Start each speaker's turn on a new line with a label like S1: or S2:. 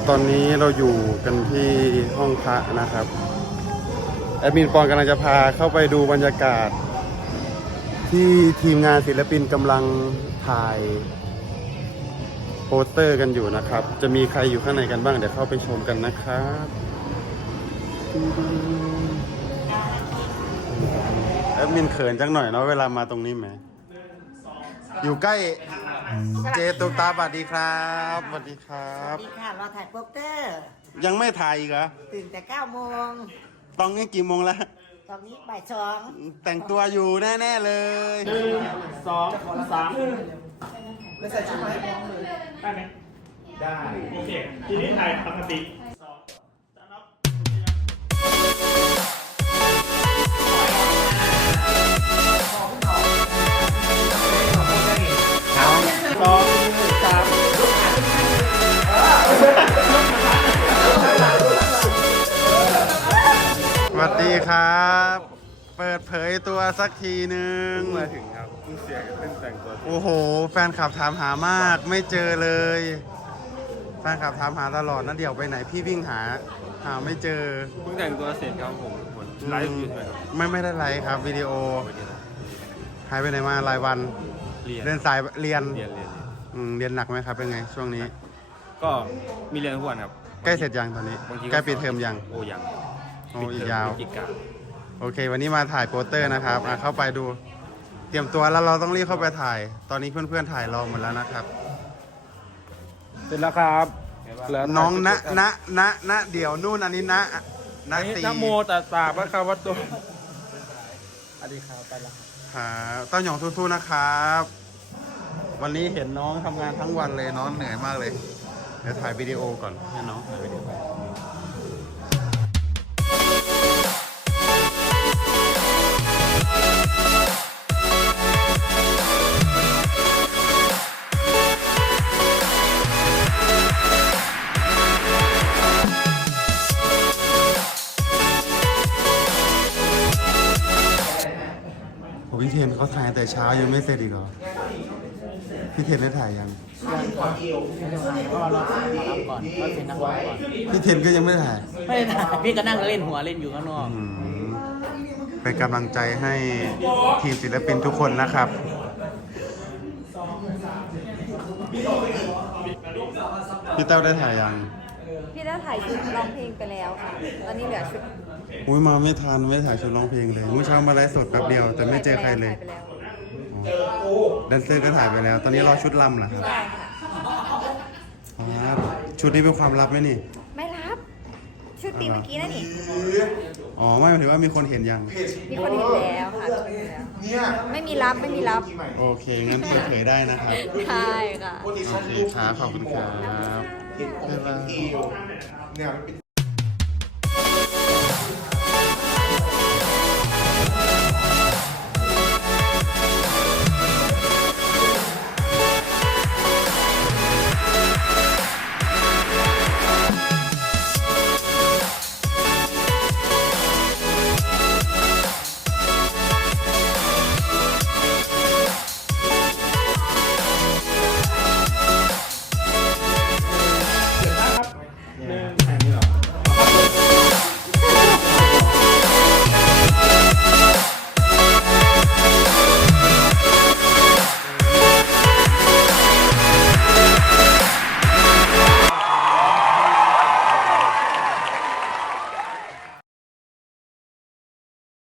S1: ตอนนี้เราอยู่กันที่ห้องพระนะครับแอดมินปอนกำลังจะพาเข้าไปดูบรรยากาศที่ทีมงานศิลปินกำลังถ่ายโปสเตอร์กันอยู่นะครับจะมีใครอยู่ข้างในกันบ้างเดี๋ยวเข้าไปชมกันนะครับแอดมินเขินจังหน่อยเนาะเวลามาตรงนี้ไหมอยู่ใกล้เจตุกตาสวัสดีครับสวัสดีครับ
S2: สวัสดีค่ะเราถ่ายโปสเตอร์
S1: ยังไม่ถ่ายอีกเหรอ
S2: ตื่นแต่9 โมง
S1: ตอนนี้กี่โมงแล้ว
S2: ตอนนี้บ่ายสอง
S1: แต่งตัวอยู่แน่ๆเลย
S3: 1 2 3ไม่ใส่ชุดไหมได้ไหมได้ โอเค ทีนี้ถ่ายปกติ
S1: สวัสดีครับ เปิดเผยตัวสักทีนึงมาถึงครับเพิ่งเสียกันเพิ่งแต่งตัวโอ้โหแฟนคลับถามหามากไม่เจอเลยแฟนคลับถามหาตลอดนะเดี๋ยวไปไหนพี่วิ่งหาไม่เจอ
S4: เพิ่งแต่งตัวเสร็จครับผมไลฟ์อยู่ไหมครับ
S1: ไม่ได้ไลฟ์ครับวิดีโอหายไปไหนมารายวัน
S4: เรียน
S1: เรียนสายเรียน
S4: เรียน
S1: เรียนหนักไหมครับเป็นไงช่วงนี้
S4: ก็มีเรียนทุกวันครับ
S1: ใกล้เสร็จยังตอนนี้
S4: บางที
S1: ใกล้ปิดเทอมยัง
S4: โอ้ยัง
S1: โอ้อีกยาว
S4: พฤศจิกา
S1: โอเค วันนี้มาถ่ายโปสเตอร์นะครับเข้าไปดู เตรียมตัวแล้วเราต้องรีบเข้าไปถ่าย ตอนนี้เพื่อนๆถ่ายรอหมดแล้วนะครับ
S3: เสร็จแล้วครับ
S1: น้องณเดี๋ยวนู่นอันนี้ณตี
S3: นะโมตัสสะพระคาวัตโตอดีครับไปแล้ว
S1: ครับต้าหยองสู้ๆนะครับ วันนี้เห็นน้องทำงานทั้งวันเลยน้องเหนื่อยมากเลย เดี๋ยวถ่ายวิดีโอก่อนให้น้องถ่ายวิดีโอพี่เทนเขาถ่ายแต่เช้ายังไม่เสร็จอีกเหรอ พี่เทนได้ถ่ายยัง
S2: ก็เราถ่ายรับก่อนก็เป็นนักร้องก่อน
S1: พี่เทนก็ยังไม่ได้ถ่าย
S2: ไม่ได้ถ่ายพี่ก็นั่งเล่นหัวเล่นอยู่ข้างนอก
S1: อืมเป็นกำลังใจให้ทีมศิลปินทุกคนนะครับ พี่เต้าได้ถ่ายยัง
S5: พี่ได้ถ่ายชุดร้องเพลงไปแล้วค่ะ ตอนนี้เหลือชุด
S1: อุ้ยมาไม่ทันไม่ถ่ายชุดร้องเพลงเลยเมื่อเช้ามาไลฟ์สดแป๊บเดียวแต่ไม่เจอใครเลย
S5: ถ่ายไปแล้ว
S1: แดนเซอร์ก็ถ่ายไปแล้ว ตอนนี้รอชุดลำเหรอครับ
S5: ใช่ค่ะ
S1: อ๋อชุดนี้เป็นความลับไหมนี่
S5: ไม่รับ ชุดปีเมื่อกี้นะนี่
S1: อ๋อไม่หมายถึงว่ามีคนเห็นยัง
S5: มีคนเห็นแล้วค่ะมีคนเห็นแล้วไม่มีรับไม่มีรับ
S1: โอเคงั้นเปิดเผยได้นะครับ
S5: ใช่ค่ะ
S1: โอเคครับขอบคุณครับบ๊ายบาย